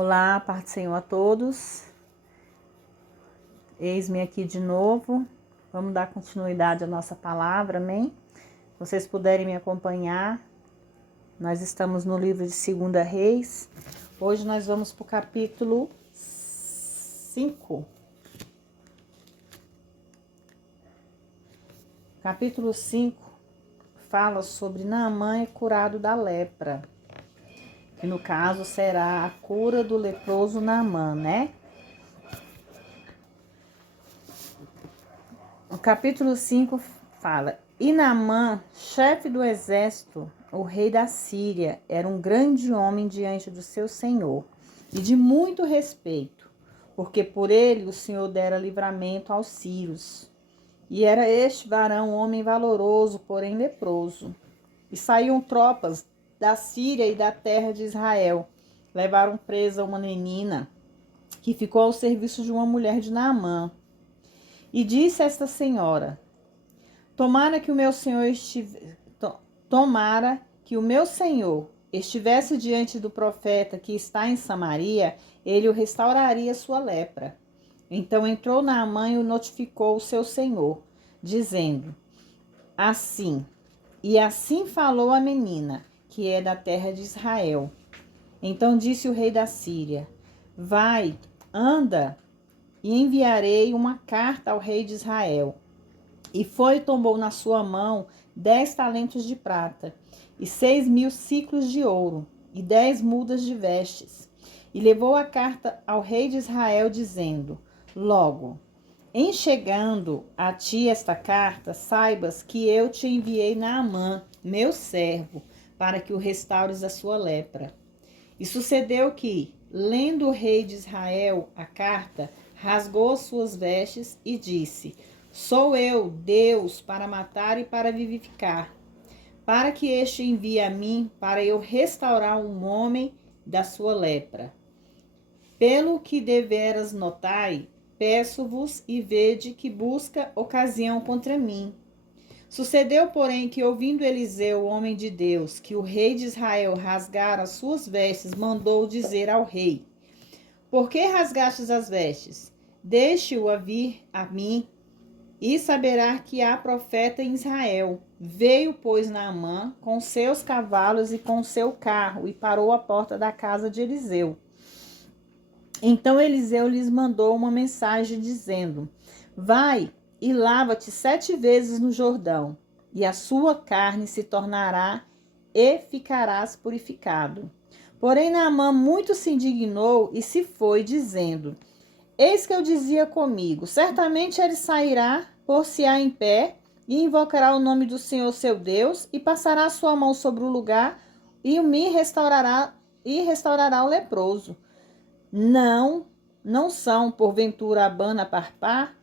Olá, paz do Senhor a todos. Eis-me aqui de novo. Vamos dar continuidade à nossa palavra, amém? Se vocês puderem me acompanhar, nós estamos no livro de 2 Reis. Hoje nós vamos para o capítulo 5. Capítulo 5 fala sobre Naamã curado da lepra. Que no caso será a cura do leproso Naamã, né? O capítulo 5 fala: E Naamã, chefe do exército, o rei da Síria, era um grande homem diante do seu senhor, e de muito respeito, porque por ele o Senhor dera livramento aos sírios. E era este varão homem valoroso, porém leproso. E saíam tropas da Síria e da terra de Israel. Levaram presa uma menina, que ficou ao serviço de uma mulher de Naamã. E disse esta senhora: Tomara que o meu senhor estivesse diante do profeta que está em Samaria, ele o restauraria sua lepra. Então entrou Naamã e o notificou o seu senhor, dizendo: Assim falou a menina, que é da terra de Israel. Então disse o rei da Síria: Vai, anda, e enviarei uma carta ao rei de Israel. E foi e tomou na sua mão 10 talentos de prata, e 6.000 siclos de ouro, e 10 mudas de vestes. E levou a carta ao rei de Israel, dizendo: Logo, em chegando a ti esta carta, saibas que eu te enviei Naamã, meu servo, para que o restaures a sua lepra. E sucedeu que, lendo o rei de Israel a carta, rasgou as suas vestes e disse: Sou eu, Deus, para matar e para vivificar, para que este envie a mim, para eu restaurar um homem da sua lepra. Pelo que deveras notai, peço-vos e vede que busca ocasião contra mim. Sucedeu, porém, que ouvindo Eliseu, o homem de Deus, que o rei de Israel rasgara as suas vestes, mandou dizer ao rei: Por que rasgastes as vestes? Deixe-o vir a mim, e saberá que há profeta em Israel. Veio, pois, Naamã com seus cavalos e com seu carro, e parou à porta da casa de Eliseu. Então Eliseu lhes mandou uma mensagem, dizendo: Vai e lava-te 7 vezes no Jordão, e a sua carne se tornará e ficarás purificado. Porém Naamã muito se indignou e se foi, dizendo: Eis que eu dizia comigo: certamente ele sairá, pôr-se-á em pé, e invocará o nome do Senhor seu Deus, e passará a sua mão sobre o lugar, e me restaurará o leproso. Não são, porventura, Abana, Parpar,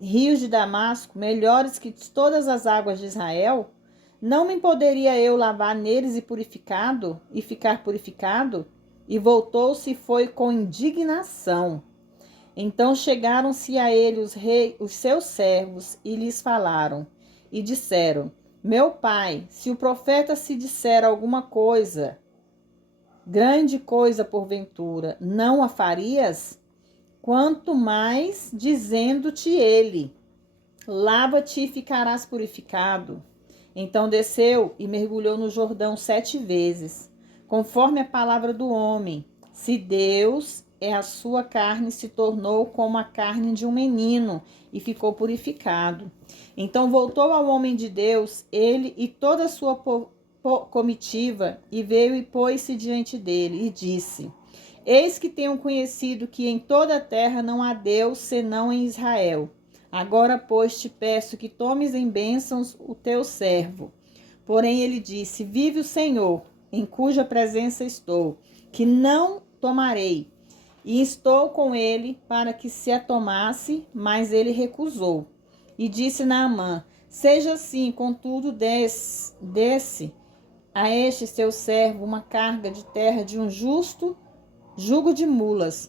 rios de Damasco, melhores que todas as águas de Israel? Não me poderia eu lavar neles e ficar purificado? E voltou-se e foi com indignação. Então chegaram-se a ele os seus servos, e lhes falaram, e disseram: Meu pai, se o profeta se disser alguma coisa, grande coisa porventura, não a farias? Quanto mais dizendo-te ele: Lava-te e ficarás purificado. Então desceu e mergulhou no Jordão 7 vezes, conforme a palavra do homem. Se Deus é a sua carne, se tornou como a carne de um menino, e ficou purificado. Então voltou ao homem de Deus, ele e toda a sua comitiva, e veio e pôs-se diante dele, e disse: Eis que tenho conhecido que em toda a terra não há Deus, senão em Israel. Agora, pois, te peço que tomes em bênçãos o teu servo. Porém ele disse: Vive o Senhor, em cuja presença estou, que não tomarei. E instou com ele para que se a tomasse, mas ele recusou. E disse Naamã: Seja assim, contudo, desce a este seu servo uma carga de terra de um justo jugo de mulas,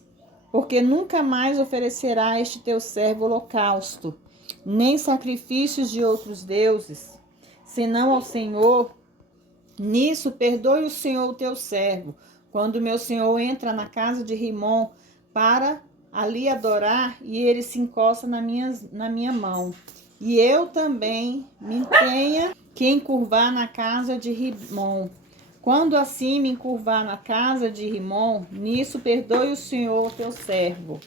porque nunca mais oferecerá a este teu servo holocausto, nem sacrifícios de outros deuses, senão ao Senhor. Nisso perdoe o Senhor o teu servo, quando meu senhor entra na casa de Rimom para ali adorar, e ele se encosta na minha mão. E eu também me tenha que encurvar na casa de Rimom. Quando assim me encurvar na casa de Rimom, nisso perdoe o Senhor teu servo.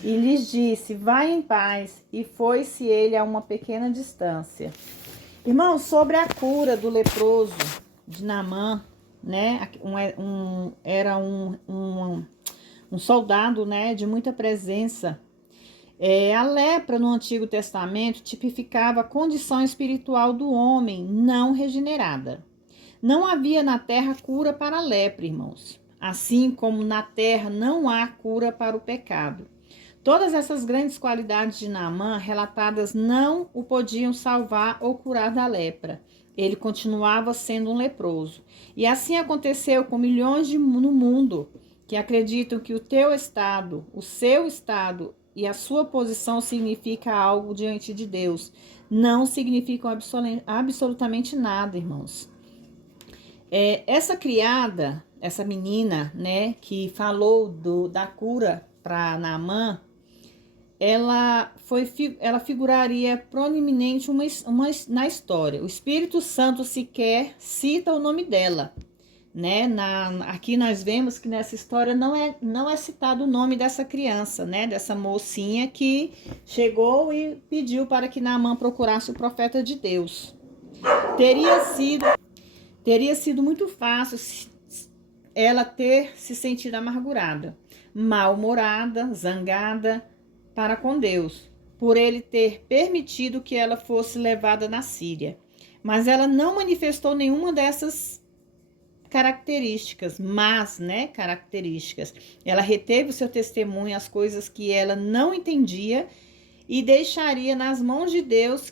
E lhes disse, vai em paz, e foi-se ele a uma pequena distância. Irmãos, sobre a cura do leproso de Naamã, né? Era um soldado, né, de muita presença. A lepra no Antigo Testamento tipificava a condição espiritual do homem não regenerada. Não havia na terra cura para a lepra, irmãos. Assim como na terra não há cura para o pecado. Todas essas grandes qualidades de Naamã relatadas não o podiam salvar ou curar da lepra. Ele continuava sendo um leproso. E assim aconteceu com milhões no mundo que acreditam que o teu estado, o seu estado e a sua posição significa algo diante de Deus. Não significam absolutamente nada, irmãos. Essa criada, essa menina, né, que falou da cura para Naamã, ela figuraria proeminente na história. O Espírito Santo sequer cita o nome dela, né? Aqui nós vemos que nessa história não é citado o nome dessa criança, né? Dessa mocinha que chegou e pediu para que Naamã procurasse o profeta de Deus. Teria sido muito fácil ela ter se sentido amargurada, mal-humorada, zangada para com Deus, por ele ter permitido que ela fosse levada na Síria. Mas ela não manifestou nenhuma dessas características, características. Ela reteve o seu testemunho, as coisas que ela não entendia, e deixaria nas mãos de Deus,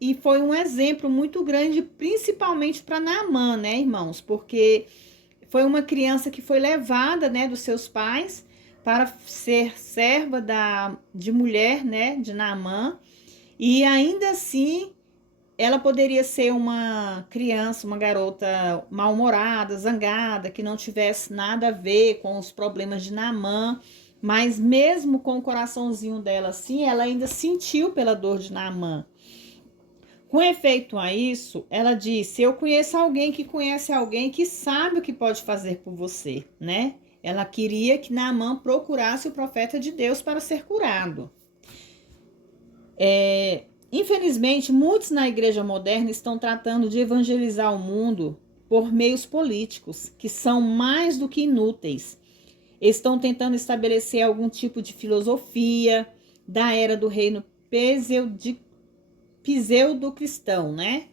e foi um exemplo muito grande, principalmente para Naamã, né, irmãos? Porque foi uma criança que foi levada, né, dos seus pais, para ser serva de mulher, né, de Naamã, e ainda assim ela poderia ser uma criança, uma garota mal-humorada, zangada, que não tivesse nada a ver com os problemas de Naamã, mas mesmo com o coraçãozinho dela assim, ela ainda sentiu pela dor de Naamã. Com efeito a isso, ela disse, eu conheço alguém que conhece alguém que sabe o que pode fazer por você, né? Ela queria que Naamã procurasse o profeta de Deus para ser curado. Infelizmente, muitos na igreja moderna estão tratando de evangelizar o mundo por meios políticos, que são mais do que inúteis. Estão tentando estabelecer algum tipo de filosofia da era do reino pseudo-cristão, né?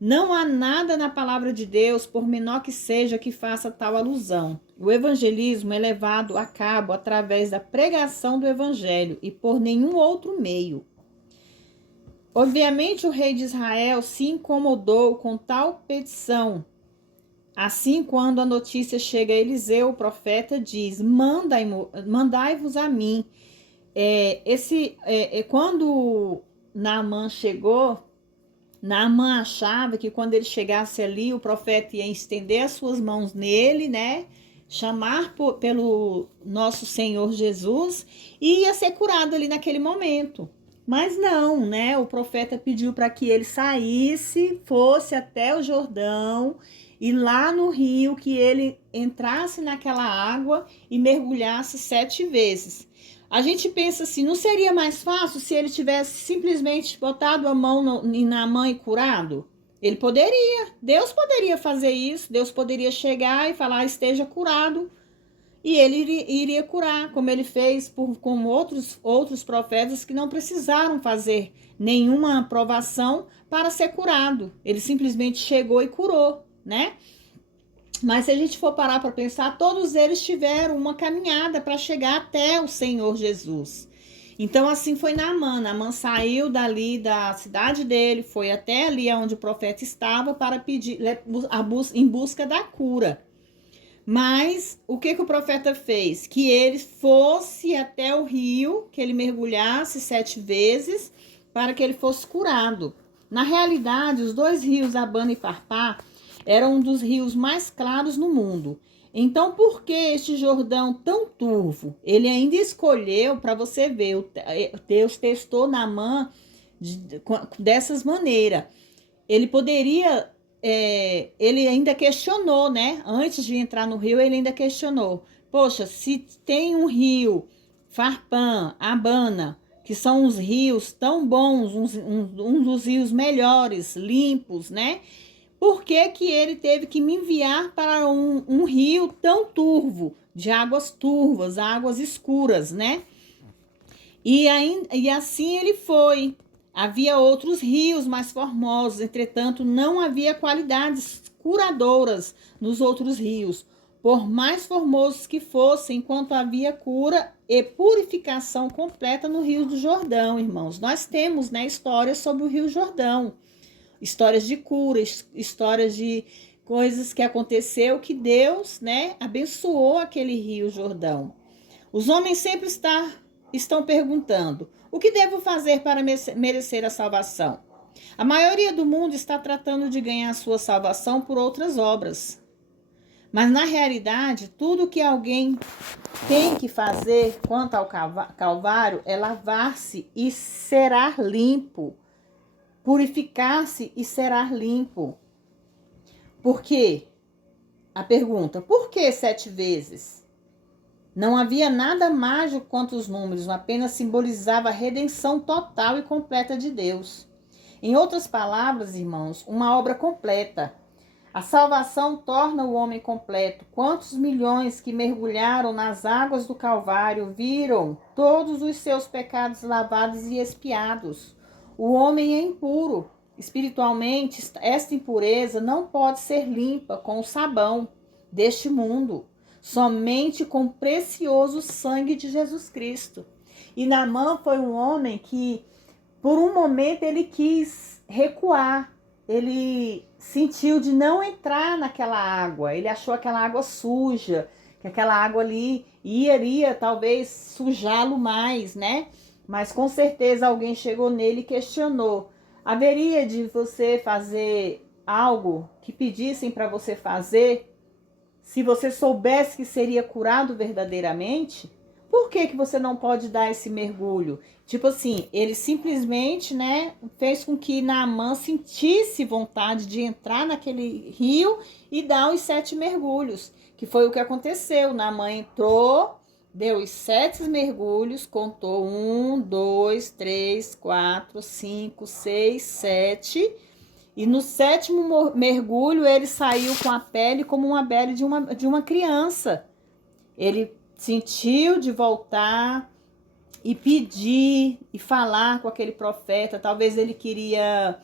Não há nada na palavra de Deus, por menor que seja, que faça tal alusão. O evangelismo é levado a cabo através da pregação do evangelho e por nenhum outro meio. Obviamente, o rei de Israel se incomodou com tal petição. Assim, quando a notícia chega a Eliseu, o profeta diz, mandai-vos a mim. Quando Naamã chegou, Naamã achava que quando ele chegasse ali, o profeta ia estender as suas mãos nele, né? Chamar pelo nosso Senhor Jesus e ia ser curado ali naquele momento. Mas não, né? O profeta pediu para que ele saísse, fosse até o Jordão e lá no rio que ele entrasse naquela água e mergulhasse 7 vezes. A gente pensa assim, não seria mais fácil se ele tivesse simplesmente botado a mão na mão e curado? Ele poderia, Deus poderia fazer isso, Deus poderia chegar e falar, esteja curado, e ele iria curar, como ele fez com outros profetas que não precisaram fazer nenhuma provação para ser curado. Ele simplesmente chegou e curou, né? Mas se a gente for parar para pensar, todos eles tiveram uma caminhada para chegar até o Senhor Jesus. Então assim foi Naamã. Naamã saiu dali da cidade dele, foi até ali onde o profeta estava para pedir em busca da cura. Mas o que o profeta fez? Que ele fosse até o rio, que ele mergulhasse 7 vezes para que ele fosse curado. Na realidade, os 2 rios, Abana e Farpá, eram um dos rios mais claros no mundo. Então, por que este Jordão tão turvo? Ele ainda escolheu, para você ver, Deus testou Naamã dessas maneiras. Ele poderia, ele ainda questionou, né? Antes de entrar no rio, ele ainda questionou. Poxa, se tem um rio, Farpã, Abana, que são uns rios tão bons, uns dos rios melhores, limpos, né? Por que que ele teve que me enviar para um rio tão turvo, de águas turvas, águas escuras, né? E assim ele foi. Havia outros rios mais formosos, entretanto, não havia qualidades curadoras nos outros rios, por mais formosos que fossem, enquanto havia cura e purificação completa no Rio do Jordão, irmãos. Nós temos, né, histórias sobre o Rio Jordão, histórias de cura, histórias de coisas que aconteceu que Deus, né, abençoou aquele Rio Jordão. Os homens sempre estão perguntando: o que devo fazer para merecer a salvação? A maioria do mundo está tratando de ganhar sua salvação por outras obras. Mas na realidade, tudo que alguém tem que fazer quanto ao Calvário é lavar-se e será limpo, purificar-se e será limpo. Por quê? A pergunta: por que 7 vezes? Não havia nada mágico quanto os números, apenas simbolizava a redenção total e completa de Deus. Em outras palavras, irmãos, uma obra completa. A salvação torna o homem completo. Quantos milhões que mergulharam nas águas do Calvário viram todos os seus pecados lavados e expiados? O homem é impuro. Espiritualmente, esta impureza não pode ser limpa com o sabão deste mundo, somente com o precioso sangue de Jesus Cristo. E Naamã foi um homem que, por um momento, ele quis recuar. Ele sentiu de não entrar naquela água. Ele achou aquela água suja, que aquela água ali iria talvez sujá-lo mais, né? Mas com certeza alguém chegou nele e questionou: haveria de você fazer algo que pedissem para você fazer? Se você soubesse que seria curado verdadeiramente, por que que você não pode dar esse mergulho? Tipo assim, ele simplesmente, né, fez com que Naamã sentisse vontade de entrar naquele rio e dar os 7 mergulhos, que foi o que aconteceu. Naamã entrou, deu os 7 mergulhos, contou 1, 2, 3, 4, 5, 6, 7. E no 7º mergulho, ele saiu com a pele como uma pele de uma criança. Ele sentiu de voltar e pedir e falar com aquele profeta. Talvez ele queria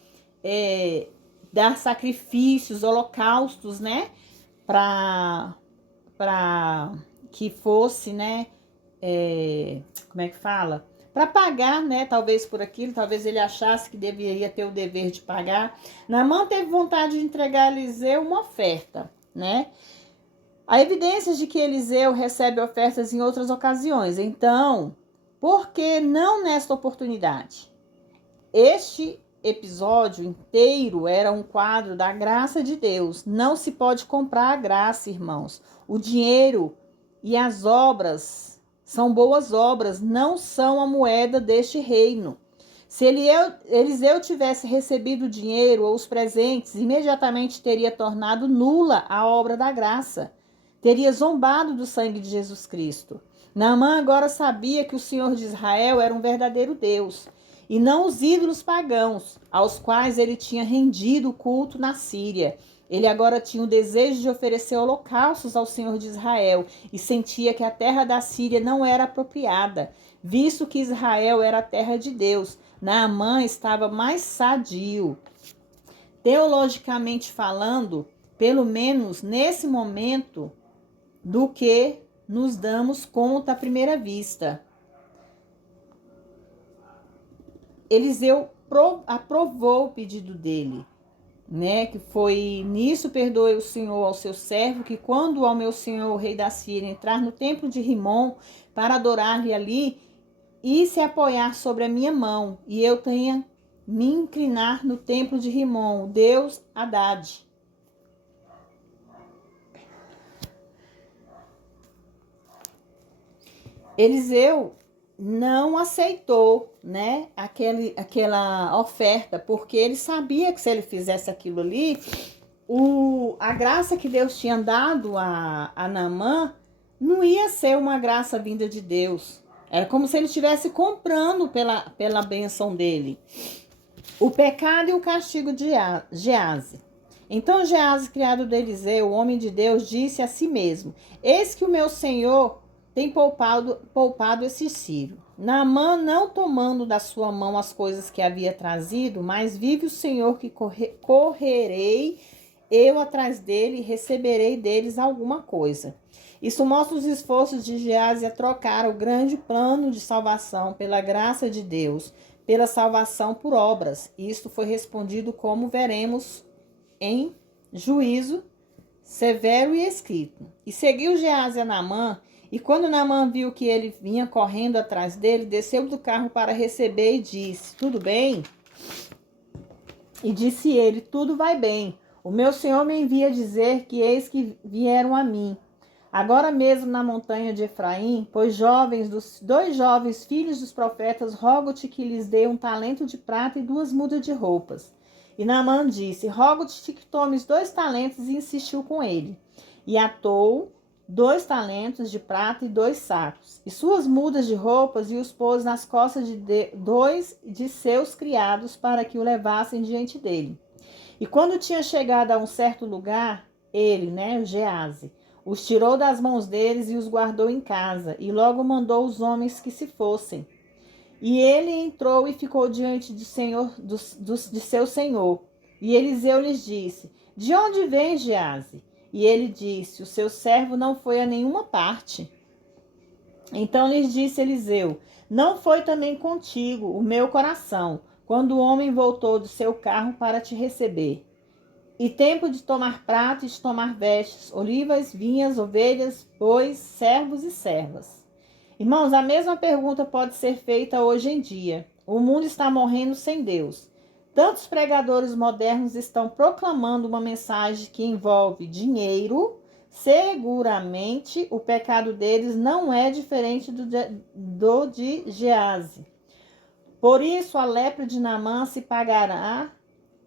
dar sacrifícios, holocaustos, né? Para que fosse, né? Como é que fala? Para pagar, né? Talvez por aquilo, talvez ele achasse que deveria ter o dever de pagar. Naamã teve vontade de entregar a Eliseu uma oferta, né? Há evidências de que Eliseu recebe ofertas em outras ocasiões. Então, por que não nesta oportunidade? Este episódio inteiro era um quadro da graça de Deus. Não se pode comprar a graça, irmãos. O dinheiro e as obras são boas obras, não são a moeda deste reino. Se Eliseu tivesse recebido o dinheiro ou os presentes, imediatamente teria tornado nula a obra da graça. Teria zombado do sangue de Jesus Cristo. Naamã agora sabia que o Senhor de Israel era um verdadeiro Deus, e não os ídolos pagãos, aos quais ele tinha rendido o culto na Síria. Ele agora tinha o desejo de oferecer holocaustos ao Senhor de Israel e sentia que a terra da Síria não era apropriada, visto que Israel era a terra de Deus. Naamã estava mais sadio. Teologicamente falando, pelo menos nesse momento, do que nos damos conta à primeira vista. Eliseu aprovou o pedido dele, né? Que foi: nisso perdoe o Senhor ao seu servo, que quando ao meu senhor, o rei da Síria, entrar no templo de Rimom para adorar-lhe ali e se apoiar sobre a minha mão, e eu tenha me inclinar no templo de Rimom, Deus Haddad. Eliseu não aceitou, né, aquela oferta, porque ele sabia que se ele fizesse aquilo ali, a graça que Deus tinha dado a Naamã não ia ser uma graça vinda de Deus. Era como se ele estivesse comprando pela bênção dele. O pecado e o castigo de Gease. Então Gease, criado de Eliseu, o homem de Deus, disse a si mesmo: Eis que o meu senhor tem poupado esse sírio. Naamã, não tomando da sua mão as coisas que havia trazido, mas vive o Senhor que correrei eu atrás dele e receberei deles alguma coisa. Isso mostra os esforços de Gease a trocar o grande plano de salvação pela graça de Deus, pela salvação por obras. Isto foi respondido, como veremos, em juízo severo e escrito. E seguiu Gease a Naamã, e quando Naamã viu que ele vinha correndo atrás dele, desceu do carro para receber e disse: Tudo bem? E disse ele: Tudo vai bem. O meu senhor me envia dizer que eis que vieram a mim. Agora mesmo na montanha de Efraim, pois dois jovens filhos dos profetas, rogo-te que lhes dê um talento de prata e 2 mudas de roupas. E Naamã disse: Rogo-te que tomes 2 talentos, e insistiu com ele. E atou 2 talentos de prata e 2 sacos, e suas mudas de roupas, e os pôs nas costas de 2 de seus criados, para que o levassem diante dele. E quando tinha chegado a um certo lugar, ele, né, Gease, os tirou das mãos deles e os guardou em casa, e logo mandou os homens que se fossem. E ele entrou e ficou diante de seu senhor. E Eliseu lhes disse: De onde vem Gease? E ele disse: O seu servo não foi a nenhuma parte. Então lhes disse Eliseu: Não foi também contigo o meu coração, quando o homem voltou do seu carro para te receber. E tempo de tomar prato e de tomar vestes, olivas, vinhas, ovelhas, bois, servos e servas. Irmãos, a mesma pergunta pode ser feita hoje em dia. O mundo está morrendo sem Deus. Tantos pregadores modernos estão proclamando uma mensagem que envolve dinheiro. Seguramente o pecado deles não é diferente do de Gease. Por isso a lepra de Naamã se pagará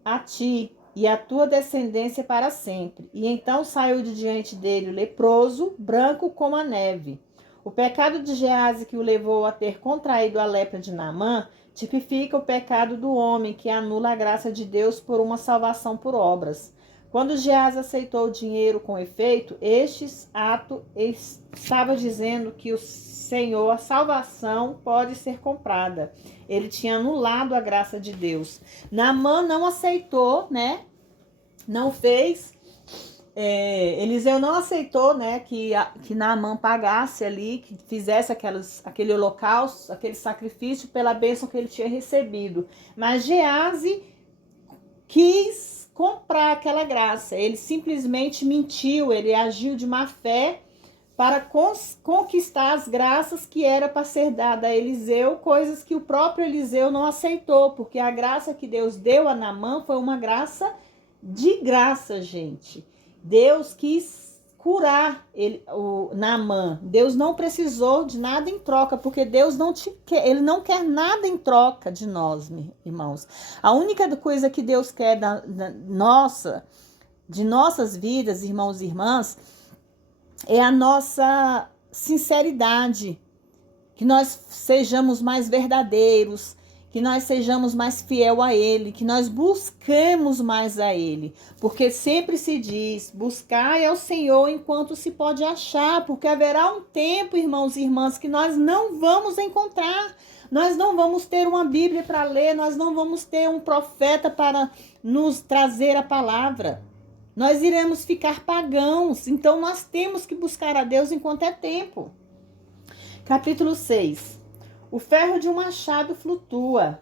a ti e a tua descendência para sempre. E então saiu de diante dele o leproso, branco como a neve. O pecado de Gease que o levou a ter contraído a lepra de Naamã tipifica o pecado do homem que anula a graça de Deus por uma salvação por obras. Quando Gease aceitou o dinheiro com efeito, este ato estava dizendo que o Senhor, a salvação pode ser comprada. Ele tinha anulado a graça de Deus. Naamã não aceitou, né? Não fez. Eliseu não aceitou, né, que Naamã pagasse ali, que fizesse aquele holocausto, aquele sacrifício pela bênção que ele tinha recebido. Mas Gease quis comprar aquela graça. Ele simplesmente mentiu, ele agiu de má fé para conquistar as graças que era para ser dada a Eliseu, coisas que o próprio Eliseu não aceitou, porque a graça que Deus deu a Naamã foi uma graça de graça, gente. Deus quis curar o Naamã. Deus não precisou de nada em troca, porque Deus ele não quer nada em troca de nós, irmãos. A única coisa que Deus quer de nossas vidas, irmãos e irmãs, é a nossa sinceridade, que nós sejamos mais verdadeiros, que nós sejamos mais fiel a Ele, que nós busquemos mais a Ele, porque sempre se diz, buscai ao Senhor enquanto se pode achar, porque haverá um tempo, irmãos e irmãs, que nós não vamos encontrar, nós não vamos ter uma Bíblia para ler, nós não vamos ter um profeta para nos trazer a palavra. Nós iremos ficar pagãos, então nós temos que buscar a Deus enquanto é tempo. Capítulo 6. O ferro de um machado flutua.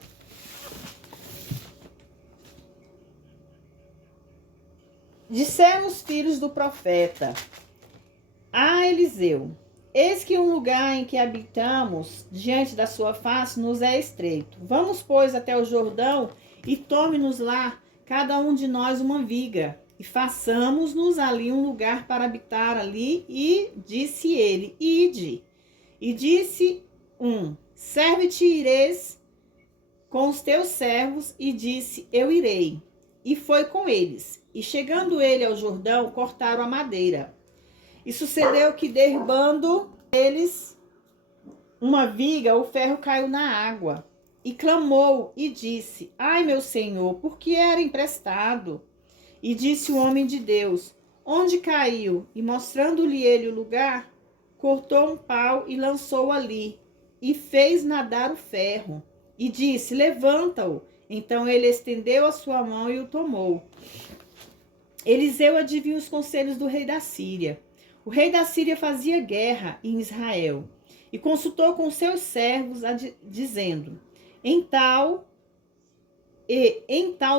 Disseram os filhos do profeta a Eliseu: Eis que um lugar em que habitamos, diante da sua face, nos é estreito. Vamos, pois, até o Jordão e tome-nos lá, cada um de nós, uma viga, e façamos-nos ali um lugar para habitar ali. E disse ele: Ide. E disse serve-te ires com os teus servos, e disse, eu irei. E foi com eles. E chegando ele ao Jordão, cortaram a madeira. E sucedeu que, derribando eles uma viga, o ferro caiu na água. E clamou e disse, ai meu senhor, por que era emprestado? E disse o homem de Deus, onde caiu? E mostrando-lhe ele o lugar, cortou um pau e lançou ali, e fez nadar o ferro. E disse, levanta-o. Então ele estendeu a sua mão e o tomou. Eliseu adivinha os conselhos do rei da Síria. O rei da Síria fazia guerra em Israel e consultou com seus servos, dizendo, em tal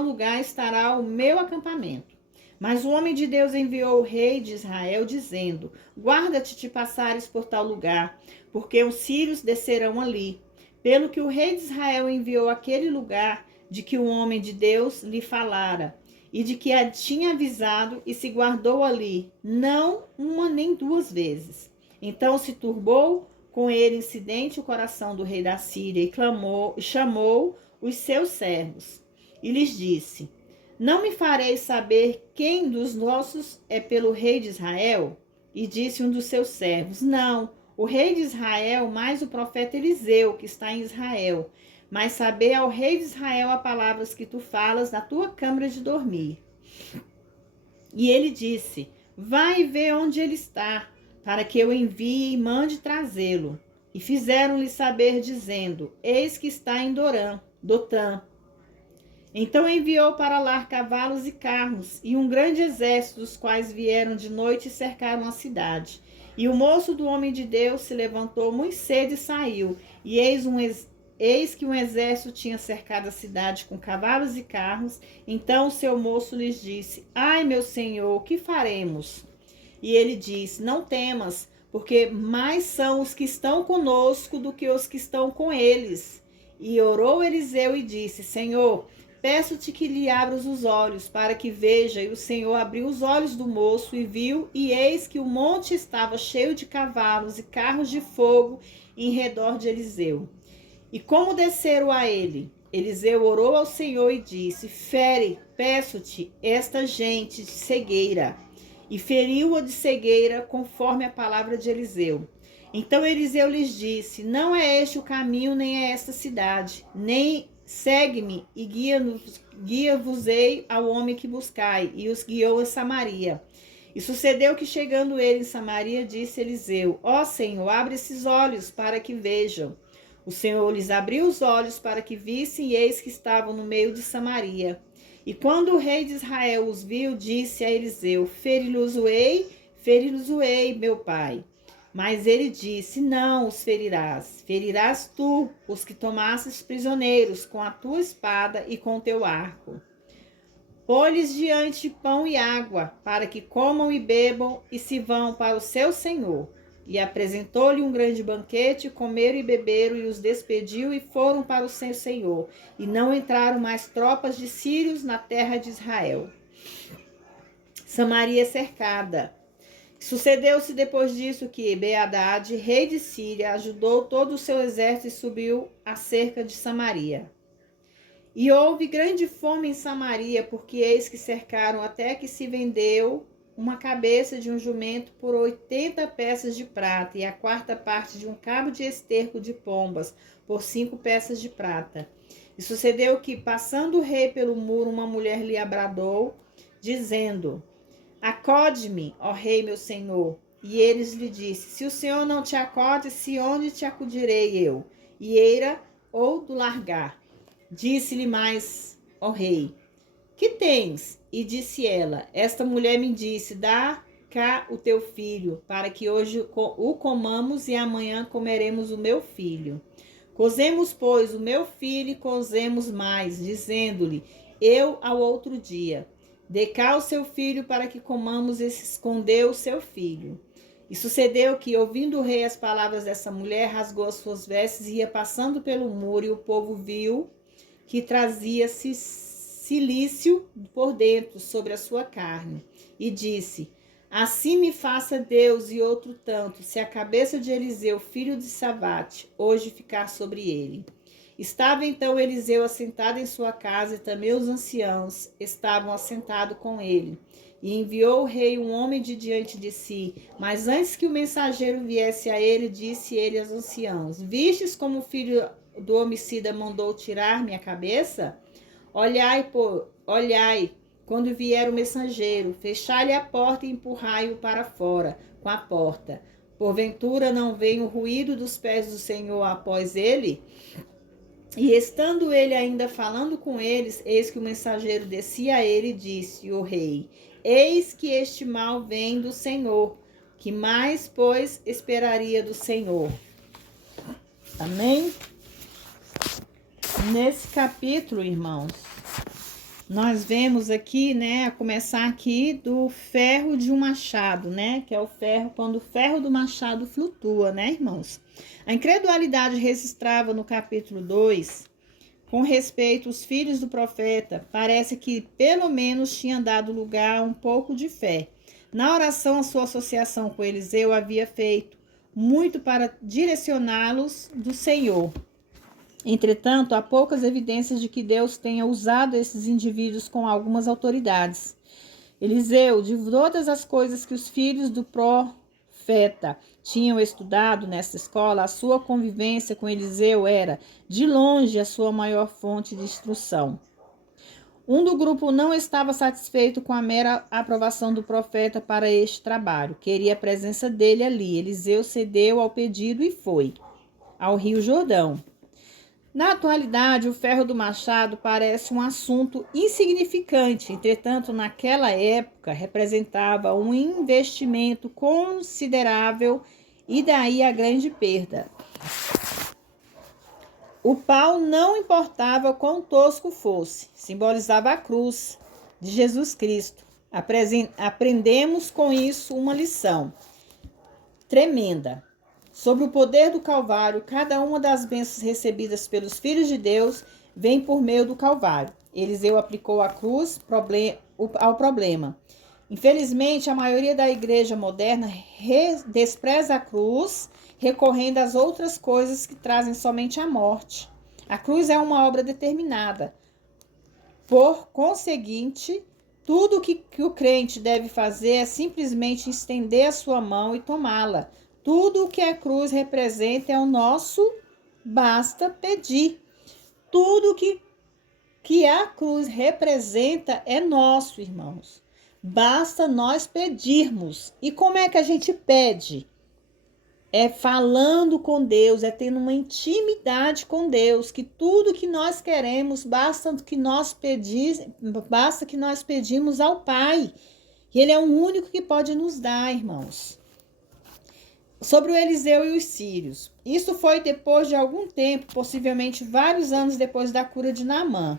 lugar estará o meu acampamento. Mas o homem de Deus enviou o rei de Israel, dizendo, guarda-te de passares por tal lugar, porque os sírios descerão ali. Pelo que o rei de Israel enviou aquele lugar de que o homem de Deus lhe falara, e de que a tinha avisado, e se guardou ali, não uma nem duas vezes. Então se turbou com ele incidente o coração do rei da Síria, e chamou os seus servos, e lhes disse, não me fareis saber quem dos nossos é pelo rei de Israel? E disse um dos seus servos, não, o rei de Israel, mais o profeta Eliseu, que está em Israel. Mas saber ao rei de Israel as palavras que tu falas na tua câmara de dormir. E ele disse, vai e vê onde ele está, para que eu envie e mande trazê-lo. E fizeram-lhe saber, dizendo, eis que está em Dotã. Então enviou para lá cavalos e carros, e um grande exército, dos quais vieram de noite e cercaram a cidade. E o moço do homem de Deus se levantou muito cedo e saiu, e eis que um exército tinha cercado a cidade com cavalos e carros. Então o seu moço lhes disse, ai meu senhor, o que faremos? E ele disse, não temas, porque mais são os que estão conosco do que os que estão com eles. E orou Eliseu e disse, Senhor, peço-te que lhe abras os olhos, para que veja. E o Senhor abriu os olhos do moço e viu, e eis que o monte estava cheio de cavalos e carros de fogo em redor de Eliseu. E como desceram a ele? Eliseu orou ao Senhor e disse, fere, peço-te, esta gente de cegueira. E feriu-a de cegueira, conforme a palavra de Eliseu. Então Eliseu lhes disse, não é este o caminho, nem é esta cidade, nem segue-me e guia-vos-ei ao homem que buscai. E os guiou a Samaria. E sucedeu que, chegando ele em Samaria, disse Eliseu, ó Senhor, abre esses olhos para que vejam. O Senhor lhes abriu os olhos para que vissem, e eis que estavam no meio de Samaria. E quando o rei de Israel os viu, disse a Eliseu, feri-los-ei, meu pai. Mas ele disse, não os ferirás, ferirás tu, os que tomasses prisioneiros, com a tua espada e com o teu arco. Pô-lhes diante pão e água, para que comam e bebam, e se vão para o seu senhor. E apresentou-lhe um grande banquete, comeram e beberam, e os despediu, e foram para o seu senhor. E não entraram mais tropas de sírios na terra de Israel. Samaria cercada. Sucedeu-se depois disso que Ben-Hadad, rei de Síria, ajudou todo o seu exército e subiu a cerca de Samaria. E houve grande fome em Samaria, porque eis que cercaram até que se vendeu uma cabeça de um jumento por 80 peças de prata, e a quarta parte de um cabo de esterco de pombas por 5 peças de prata. E sucedeu que, passando o rei pelo muro, uma mulher lhe bradou, dizendo, acode-me, ó rei meu senhor. E eles lhe disse, se o senhor não te acode, se onde te acudirei eu? E eira ou do largar. Disse-lhe mais, ó rei, que tens? E disse ela, esta mulher me disse, dá cá o teu filho, para que hoje o comamos e amanhã comeremos o meu filho. Cozemos, pois, o meu filho e cozemos mais, dizendo-lhe, eu ao outro dia, dê cá o seu filho para que comamos, e se escondeu o seu filho. E sucedeu que, ouvindo o rei as palavras dessa mulher, rasgou as suas vestes e ia passando pelo muro, e o povo viu que trazia cilício por dentro sobre a sua carne. E disse, Assim me faça Deus e outro tanto, se a cabeça de Eliseu, filho de Safate, hoje ficar sobre ele. Estava então Eliseu assentado em sua casa, e também os anciãos estavam assentados com ele. E enviou o rei um homem de diante de si. Mas antes que o mensageiro viesse a ele, disse ele aos anciãos: Vistes como o filho do homicida mandou tirar minha cabeça? Olhai, quando vier o mensageiro, fechai-lhe a porta e empurrai-o para fora com a porta. Porventura não vem o ruído dos pés do Senhor após ele? E estando ele ainda falando com eles, eis que o mensageiro descia a ele e disse: O rei, eis que este mal vem do Senhor. Que mais, pois, esperaria do Senhor? Amém? Nesse capítulo, irmãos, nós vemos aqui, né, a começar aqui do ferro de um machado, né, que é o ferro, quando o ferro do machado flutua, né, irmãos? A incredulidade registrada no capítulo 2, com respeito aos filhos do profeta, parece que pelo menos tinha dado lugar a um pouco de fé. Na oração, a sua associação com Eliseu havia feito muito para direcioná-los do Senhor. Entretanto, há poucas evidências de que Deus tenha usado esses indivíduos com algumas autoridades. Eliseu, de todas as coisas que os filhos do profeta tinham estudado nessa escola, a sua convivência com Eliseu era, de longe, a sua maior fonte de instrução. Um do grupo não estava satisfeito com a mera aprovação do profeta para este trabalho. Queria a presença dele ali. Eliseu cedeu ao pedido e foi ao Rio Jordão. Na atualidade, o ferro do machado parece um assunto insignificante, entretanto, naquela época representava um investimento considerável e daí a grande perda. O pau não importava quão tosco fosse, simbolizava a cruz de Jesus Cristo. Aprendemos com isso uma lição tremenda. Sobre o poder do Calvário, cada uma das bênçãos recebidas pelos filhos de Deus vem por meio do Calvário. Eliseu aplicou a cruz ao problema. Infelizmente, a maioria da igreja moderna despreza a cruz, recorrendo às outras coisas que trazem somente a morte. A cruz é uma obra determinada. Por conseguinte, tudo o que o crente deve fazer é simplesmente estender a sua mão e tomá-la. Tudo o que a cruz representa é o nosso basta pedir. Tudo que a cruz representa é nosso, irmãos. Basta nós pedirmos. E como é que a gente pede? É falando com Deus, é tendo uma intimidade com Deus, que tudo que nós queremos, basta que nós pedimos ao Pai. E Ele é o único que pode nos dar, irmãos. Sobre o Eliseu e os sírios. Isso foi depois de algum tempo, possivelmente vários anos depois da cura de Naamã.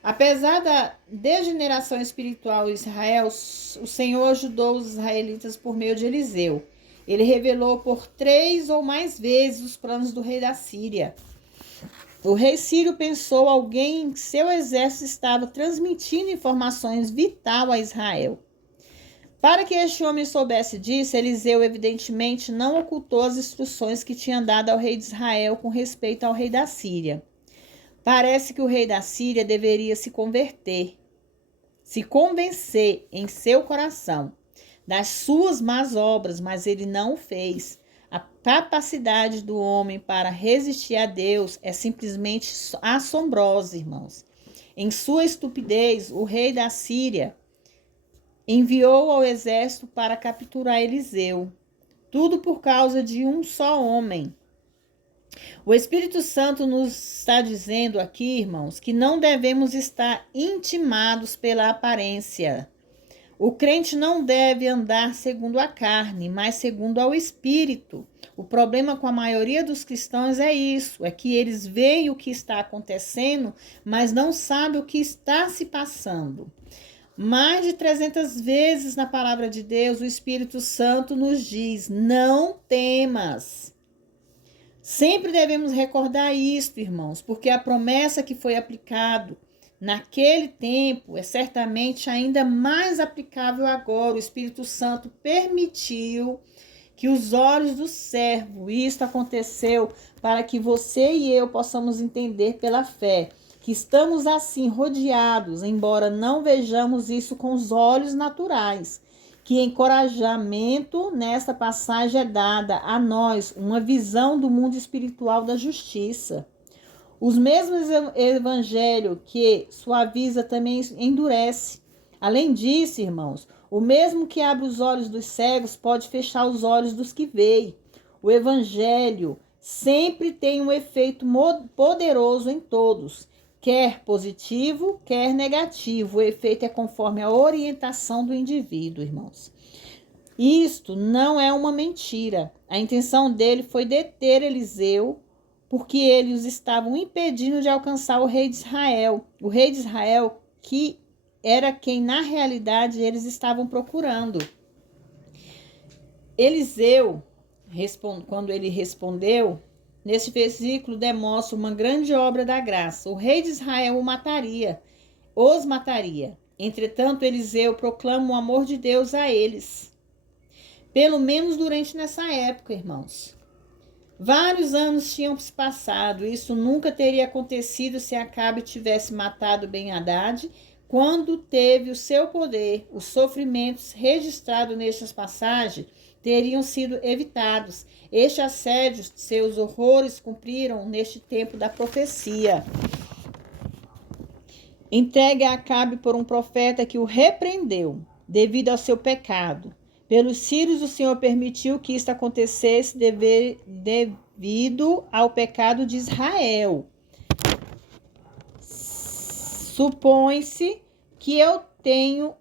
Apesar da degeneração espiritual em Israel, o Senhor ajudou os israelitas por meio de Eliseu. Ele revelou por 3 ou mais vezes os planos do rei da Síria. O rei sírio pensou alguém em seu exército estava transmitindo informações vitais a Israel. Para que este homem soubesse disso, Eliseu evidentemente não ocultou as instruções que tinha dado ao rei de Israel com respeito ao rei da Síria. Parece que o rei da Síria deveria se convencer em seu coração das suas más obras, mas ele não o fez. A capacidade do homem para resistir a Deus é simplesmente assombrosa, irmãos. Em sua estupidez, o rei da Síria enviou ao exército para capturar Eliseu. Tudo por causa de um só homem. O Espírito Santo nos está dizendo aqui, irmãos, que não devemos estar intimados pela aparência. O crente não deve andar segundo a carne, mas segundo ao Espírito. O problema com a maioria dos cristãos é isso, é que eles veem o que está acontecendo, mas não sabem o que está se passando. Mais de 300 vezes na palavra de Deus, o Espírito Santo nos diz, não temas. Sempre devemos recordar isto, irmãos, porque a promessa que foi aplicada naquele tempo é certamente ainda mais aplicável agora. O Espírito Santo permitiu que os olhos do servo, isto aconteceu para que você e eu possamos entender pela fé, que estamos assim rodeados, embora não vejamos isso com os olhos naturais. Que encorajamento nesta passagem é dada a nós, uma visão do mundo espiritual da justiça. Os mesmos evangelho que suaviza também endurece. Além disso, irmãos, o mesmo que abre os olhos dos cegos pode fechar os olhos dos que veem. O evangelho sempre tem um efeito poderoso em todos, quer positivo, quer negativo. O efeito é conforme a orientação do indivíduo, irmãos. Isto não é uma mentira. A intenção dele foi deter Eliseu, porque eles estavam impedindo de alcançar o rei de Israel. O rei de Israel, que era quem na realidade eles estavam procurando. Eliseu, quando ele respondeu, nesse versículo demonstra uma grande obra da graça. O rei de Israel os mataria. Entretanto, Eliseu proclama o amor de Deus a eles. Pelo menos durante nessa época, irmãos. Vários anos tinham se passado. Isso nunca teria acontecido se Acabe tivesse matado Ben-Hadad quando teve o seu poder. Os sofrimentos registrados nestas passagens teriam sido evitados. Este assédio, seus horrores cumpriram neste tempo da profecia. Entregue a Acabe por um profeta que o repreendeu devido ao seu pecado. Pelos sírios, o Senhor permitiu que isto acontecesse devido ao pecado de Israel. Supõe-se que eu tenho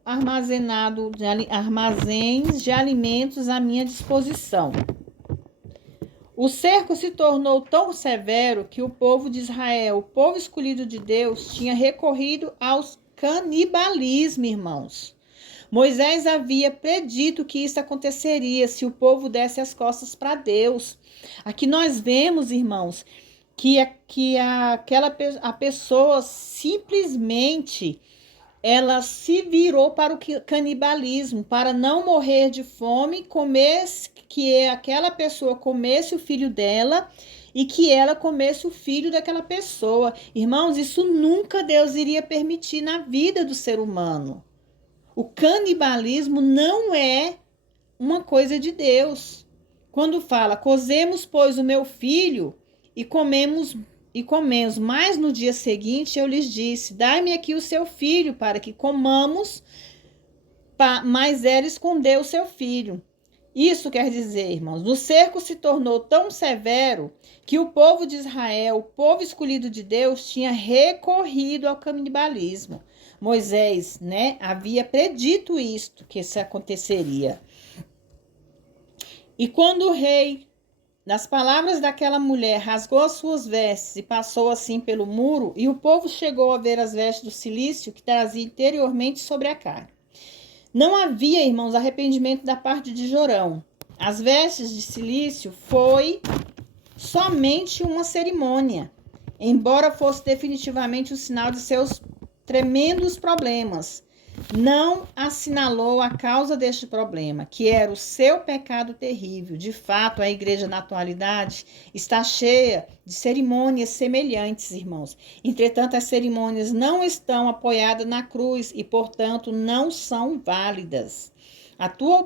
armazéns de alimentos à minha disposição. O cerco se tornou tão severo que o povo de Israel, o povo escolhido de Deus, tinha recorrido aos canibalismo, irmãos. Moisés havia predito que isso aconteceria se o povo desse as costas para Deus. Aqui nós vemos, irmãos, que a pessoa simplesmente ela se virou para o canibalismo, para não morrer de fome, que aquela pessoa comesse o filho dela e que ela comesse o filho daquela pessoa. Irmãos, isso nunca Deus iria permitir na vida do ser humano. O canibalismo não é uma coisa de Deus. Quando fala, cozemos, pois, o meu filho e comemos, mas no dia seguinte eu lhes disse, dai-me aqui o seu filho para que comamos, mas ela escondeu o seu filho. Isso quer dizer, irmãos, o cerco se tornou tão severo que o povo de Israel, o povo escolhido de Deus, tinha recorrido ao canibalismo. Moisés, havia predito isto, que isso aconteceria. E quando o rei, nas palavras daquela mulher, rasgou as suas vestes e passou assim pelo muro, e o povo chegou a ver as vestes do cilício que trazia interiormente sobre a carne. Não havia, irmãos, arrependimento da parte de Jorão. As vestes de cilício foi somente uma cerimônia, embora fosse definitivamente o sinal de seus tremendos problemas. Não assinalou a causa deste problema, que era o seu pecado terrível. De fato, a igreja na atualidade está cheia de cerimônias semelhantes, irmãos. Entretanto, as cerimônias não estão apoiadas na cruz e, portanto, não são válidas. A sua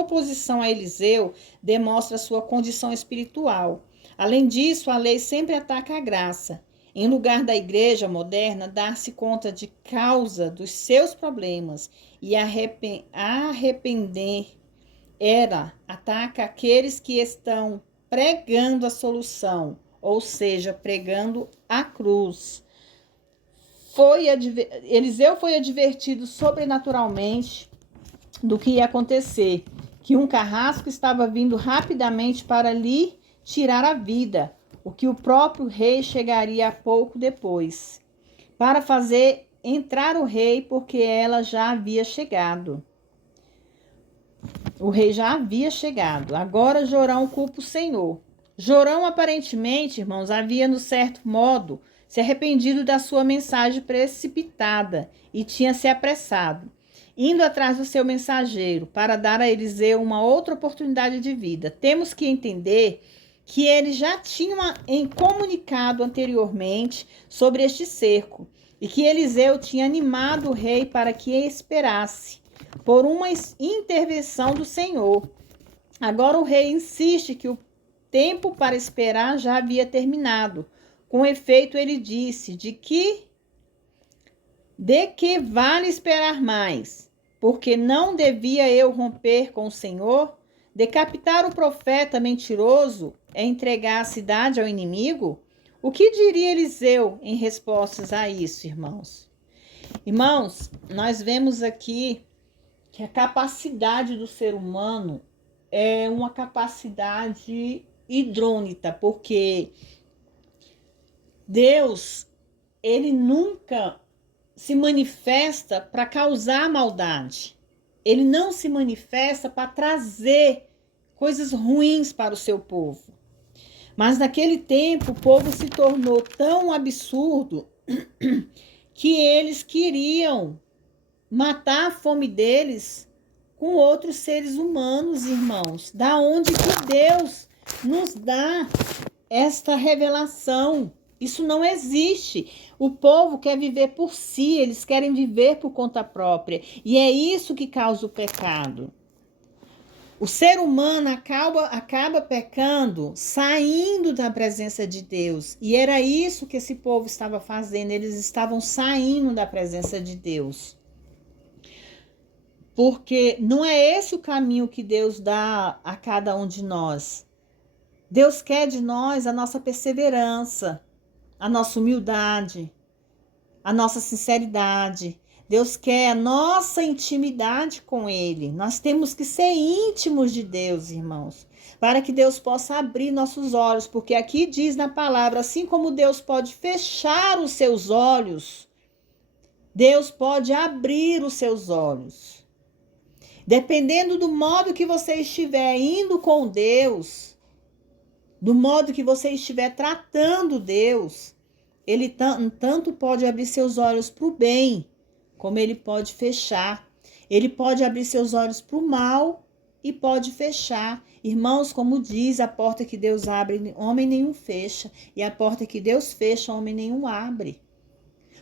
oposição a Eliseu demonstra a sua condição espiritual. Além disso, a lei sempre ataca a graça. Em lugar da igreja moderna dar-se conta de causa dos seus problemas e arrepender, ataca aqueles que estão pregando a solução, ou seja, pregando a cruz. Eliseu foi advertido sobrenaturalmente do que ia acontecer, que um carrasco estava vindo rapidamente para lhe tirar a vida, o que o próprio rei chegaria pouco depois, para fazer entrar o rei, porque ela já havia chegado. O rei já havia chegado. Agora Jorão culpa o Senhor. Jorão, aparentemente, irmãos, havia, no certo modo, se arrependido da sua mensagem precipitada e tinha se apressado, indo atrás do seu mensageiro para dar a Eliseu uma outra oportunidade de vida. Temos que entender que ele já tinha comunicado anteriormente sobre este cerco e que Eliseu tinha animado o rei para que esperasse por uma intervenção do Senhor. Agora o rei insiste que o tempo para esperar já havia terminado. Com efeito, ele disse de que vale esperar mais, porque não devia eu romper com o Senhor? Decapitar o profeta mentiroso é entregar a cidade ao inimigo? O que diria Eliseu em respostas a isso, irmãos? Irmãos, nós vemos aqui que a capacidade do ser humano é uma capacidade idrônita, porque Deus, ele nunca se manifesta para causar maldade. Ele não se manifesta para trazer coisas ruins para o seu povo. Mas naquele tempo, o povo se tornou tão absurdo que eles queriam matar a fome deles com outros seres humanos, irmãos. Da onde que Deus nos dá esta revelação? Isso não existe. O povo quer viver por si, eles querem viver por conta própria. E é isso que causa o pecado. O ser humano acaba pecando, saindo da presença de Deus. E era isso que esse povo estava fazendo. Eles estavam saindo da presença de Deus. Porque não é esse o caminho que Deus dá a cada um de nós. Deus quer de nós a nossa perseverança, a nossa humildade, a nossa sinceridade. Deus quer a nossa intimidade com Ele. Nós temos que ser íntimos de Deus, irmãos, para que Deus possa abrir nossos olhos, porque aqui diz na palavra, assim como Deus pode fechar os seus olhos, Deus pode abrir os seus olhos. Dependendo do modo que você estiver indo com Deus, do modo que você estiver tratando Deus, Ele tanto pode abrir seus olhos para o bem, como Ele pode fechar. Ele pode abrir seus olhos para o mal e pode fechar. Irmãos, como diz, a porta que Deus abre, homem nenhum fecha. E a porta que Deus fecha, homem nenhum abre.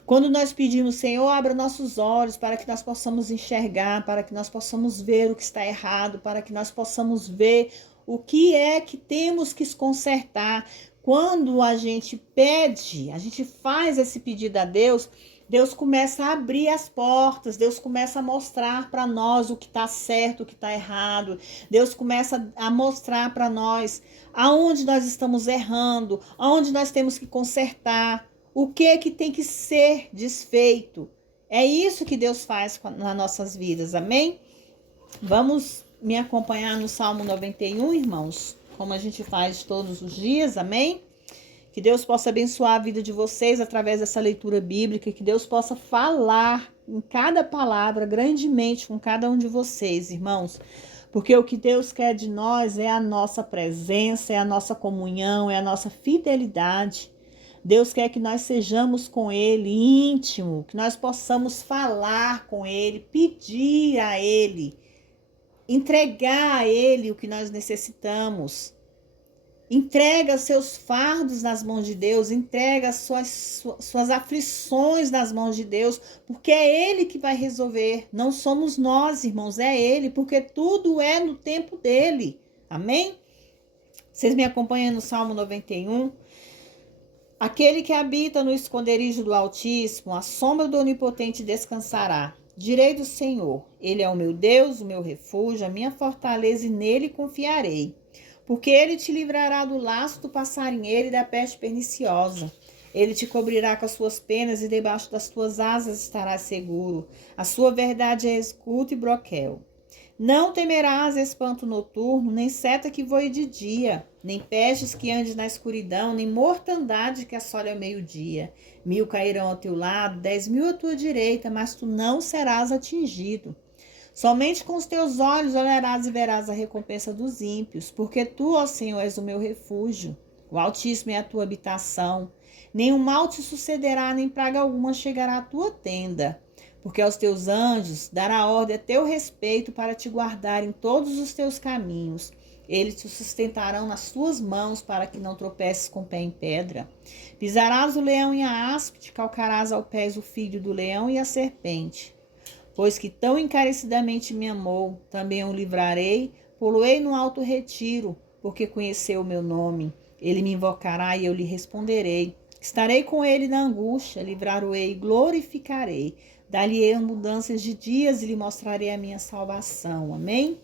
Quando nós pedimos, Senhor, abra nossos olhos para que nós possamos enxergar, para que nós possamos ver o que está errado, para que nós possamos ver o que é que temos que consertar. Quando a gente pede, a gente faz esse pedido a Deus, Deus começa a abrir as portas, Deus começa a mostrar para nós o que está certo, o que está errado. Deus começa a mostrar para nós aonde nós estamos errando, aonde nós temos que consertar. O que tem que ser desfeito? É isso que Deus faz nas nossas vidas, amém? Vamos me acompanhar no Salmo 91, irmãos, como a gente faz todos os dias, amém? Que Deus possa abençoar a vida de vocês através dessa leitura bíblica, que Deus possa falar em cada palavra grandemente com cada um de vocês, irmãos. Porque o que Deus quer de nós é a nossa presença, é a nossa comunhão, é a nossa fidelidade. Deus quer que nós sejamos com Ele íntimo, que nós possamos falar com Ele, pedir a Ele, entregar a Ele o que nós necessitamos. Entrega seus fardos nas mãos de Deus, entrega suas aflições nas mãos de Deus, porque é Ele que vai resolver, não somos nós, irmãos, é Ele, porque tudo é no tempo dEle, amém? Vocês me acompanham no Salmo 91? Aquele que habita no esconderijo do Altíssimo, a sombra do Onipotente descansará. Direi do Senhor, Ele é o meu Deus, o meu refúgio, a minha fortaleza, e nele confiarei. Porque Ele te livrará do laço do passarinheiro e da peste perniciosa. Ele te cobrirá com as suas penas e debaixo das tuas asas estarás seguro. A sua verdade é escudo e broquel. Não temerás espanto noturno, nem seta que voe de dia, nem pestes que andes na escuridão, nem mortandade que assole ao meio-dia. 1000 cairão ao teu lado, 10.000 à tua direita, mas tu não serás atingido. Somente com os teus olhos olharás e verás a recompensa dos ímpios, porque tu, ó Senhor, és o meu refúgio. O Altíssimo é a tua habitação. Nenhum mal te sucederá, nem praga alguma chegará à tua tenda. Porque aos teus anjos dará ordem a teu respeito para te guardar em todos os teus caminhos. Eles te sustentarão nas tuas mãos para que não tropeces com o pé em pedra. Pisarás o leão e a áspide, calcarás ao pés o filho do leão e a serpente. Pois que tão encarecidamente me amou, também o livrarei, pô-lo-ei no alto retiro, porque conheceu o meu nome. Ele me invocará e eu lhe responderei. Estarei com ele na angústia, livrar-o-ei e glorificarei. Dar-lhe-ei mudanças de dias e lhe mostrarei a minha salvação. Amém?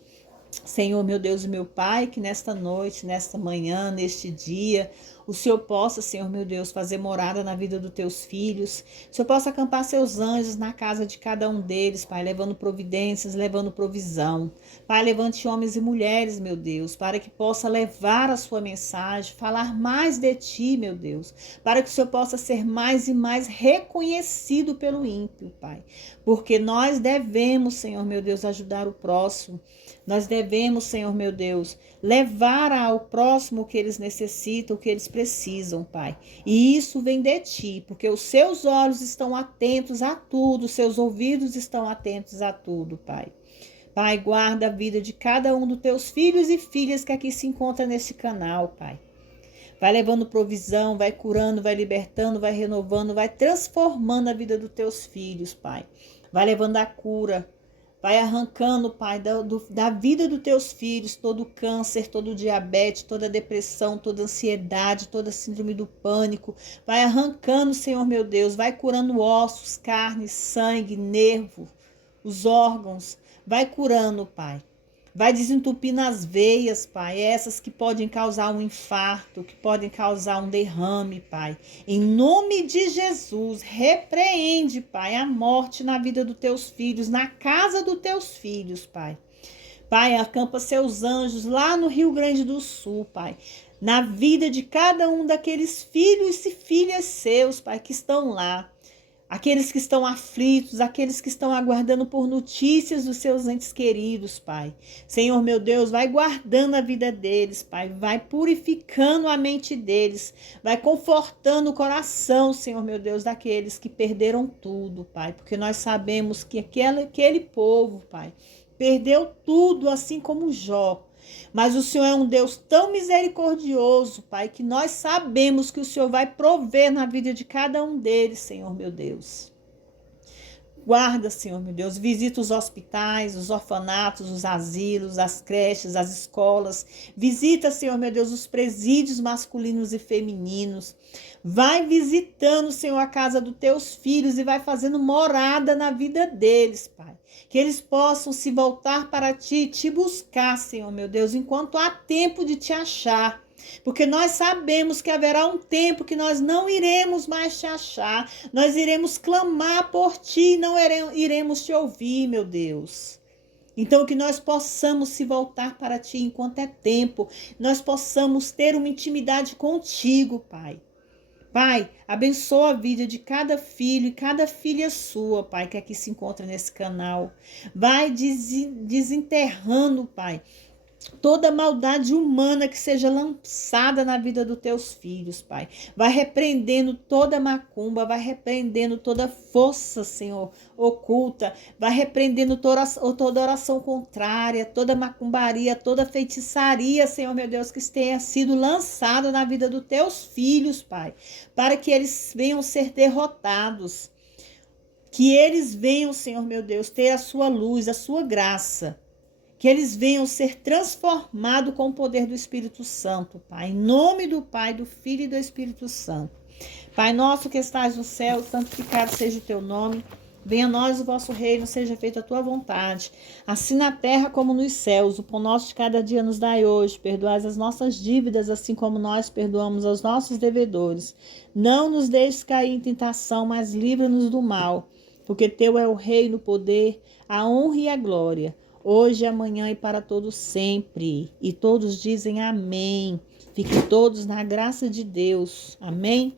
Senhor, meu Deus e meu Pai, que nesta noite, nesta manhã, neste dia, o Senhor possa, Senhor, meu Deus, fazer morada na vida dos teus filhos. O Senhor possa acampar seus anjos na casa de cada um deles, Pai, levando providências, levando provisão. Pai, levante homens e mulheres, meu Deus, para que possa levar a sua mensagem, falar mais de ti, meu Deus, para que o Senhor possa ser mais e mais reconhecido pelo ímpio, Pai. Porque nós devemos, Senhor, meu Deus, ajudar o próximo. Nós devemos, Senhor, meu Deus, levar ao próximo o que eles necessitam, o que eles precisam, Pai. E isso vem de ti, porque os seus olhos estão atentos a tudo, os seus ouvidos estão atentos a tudo, Pai. Pai, guarda a vida de cada um dos teus filhos e filhas que aqui se encontram nesse canal, Pai. Vai levando provisão, vai curando, vai libertando, vai renovando, vai transformando a vida dos teus filhos, Pai. Vai levando a cura. Vai arrancando, Pai, da vida dos teus filhos, todo o câncer, todo o diabetes, toda a depressão, toda a ansiedade, toda a síndrome do pânico. Vai arrancando, Senhor meu Deus, vai curando ossos, carne, sangue, nervo, os órgãos. Vai curando, Pai. Vai desentupindo as veias, Pai, essas que podem causar um infarto, que podem causar um derrame, Pai. Em nome de Jesus, repreende, Pai, a morte na vida dos teus filhos, na casa dos teus filhos, Pai. Pai, acampa seus anjos lá no Rio Grande do Sul, Pai. Na vida de cada um daqueles filhos e filhas seus, Pai, que estão lá. Aqueles que estão aflitos, aqueles que estão aguardando por notícias dos seus entes queridos, Pai. Senhor, meu Deus, vai guardando a vida deles, Pai. Vai purificando a mente deles. Vai confortando o coração, Senhor, meu Deus, daqueles que perderam tudo, Pai. Porque nós sabemos que aquele povo, Pai, perdeu tudo, assim como Jó. Mas o Senhor é um Deus tão misericordioso, Pai, que nós sabemos que o Senhor vai prover na vida de cada um deles, Senhor meu Deus. Guarda, Senhor meu Deus, visita os hospitais, os orfanatos, os asilos, as creches, as escolas. Visita, Senhor meu Deus, os presídios masculinos e femininos. Vai visitando, Senhor, a casa dos teus filhos e vai fazendo morada na vida deles, Pai. Que eles possam se voltar para ti e te buscar, Senhor meu Deus, enquanto há tempo de te achar. Porque nós sabemos que haverá um tempo que nós não iremos mais te achar. Nós iremos clamar por ti e não iremos te ouvir, meu Deus. Então, que nós possamos se voltar para ti enquanto é tempo. Nós possamos ter uma intimidade contigo, Pai. Pai, abençoa a vida de cada filho e cada filha sua, Pai, que aqui se encontra nesse canal. Vai desenterrando, Pai, toda maldade humana que seja lançada na vida dos teus filhos, Pai. Vai repreendendo toda macumba, vai repreendendo toda força, Senhor, oculta. Vai repreendendo toda oração contrária, toda macumbaria, toda feitiçaria, Senhor, meu Deus, que tenha sido lançada na vida dos teus filhos, Pai. Para que eles venham ser derrotados. Que eles venham, Senhor, meu Deus, ter a sua luz, a sua graça. Que eles venham ser transformados com o poder do Espírito Santo, Pai. Em nome do Pai, do Filho e do Espírito Santo. Pai nosso que estás no céu, santificado seja o teu nome. Venha a nós o vosso reino, seja feita a tua vontade. Assim na terra como nos céus. O pão nosso de cada dia nos dai hoje. Perdoai as nossas dívidas, assim como nós perdoamos aos nossos devedores. Não nos deixes cair em tentação, mas livra-nos do mal. Porque teu é o reino, o poder, a honra e a glória. Hoje, amanhã e para todos sempre. E todos dizem amém. Fiquem todos na graça de Deus. Amém.